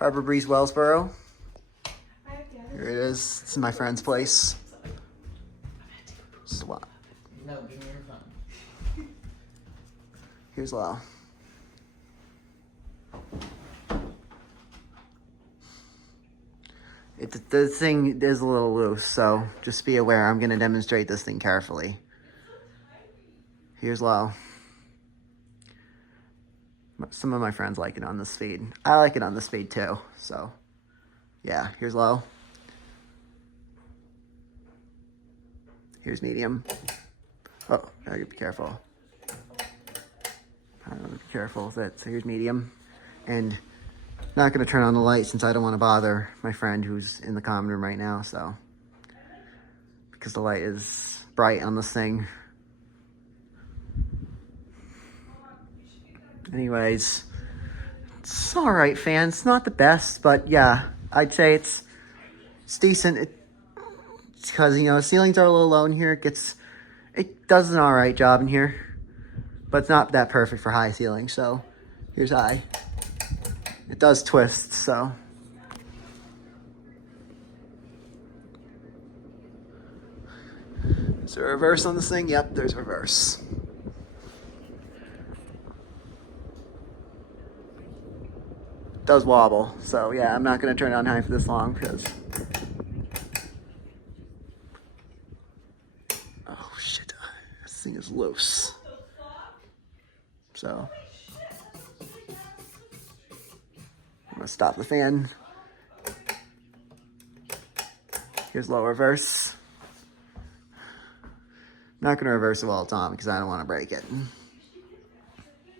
Harbor Breeze, Wellsboro. Here it is. This is my friend's place. Swap. Here's Lyle. The thing is a little loose, so just be aware. I'm going to demonstrate this thing carefully. Here's Lyle. Some of my friends like it on this speed. I like it on this speed too, so yeah, here's low. Here's medium. Oh, I gotta be careful. I don't know, be careful with it. So here's medium. And not gonna turn on the light since I don't want to bother my friend who's in the common room right now, so. Because the light is bright on this thing. Anyways, it's all right, fans. It's not the best, but yeah, I'd say it's decent. It's because, you know, ceilings are a little low in here. It does an all right job in here, but it's not that perfect for high ceilings. So here's high. It does twist, so. Is there a reverse on this thing? Yep, there's reverse. Does wobble, so yeah, I'm not going to turn it on high for this long because oh shit, this thing is loose. So I'm going to stop the fan. Here's low reverse. I'm not going to reverse it while it's on because I don't want to break it,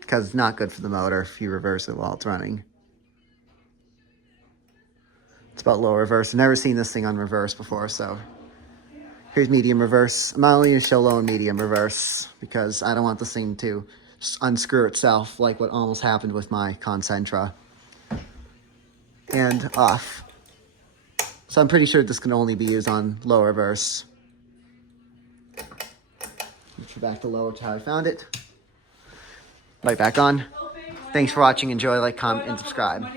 because it's not good for the motor if you reverse it while it's running. It's about low reverse. I've never seen this thing on reverse before, so here's medium reverse. I'm not only going to show low and medium reverse because I don't want this thing to unscrew itself like what almost happened with my Concentra. And off. So I'm pretty sure this can only be used on low reverse. Back to low to how I found it. Right back on. Thanks for watching. Enjoy, like, comment, and subscribe.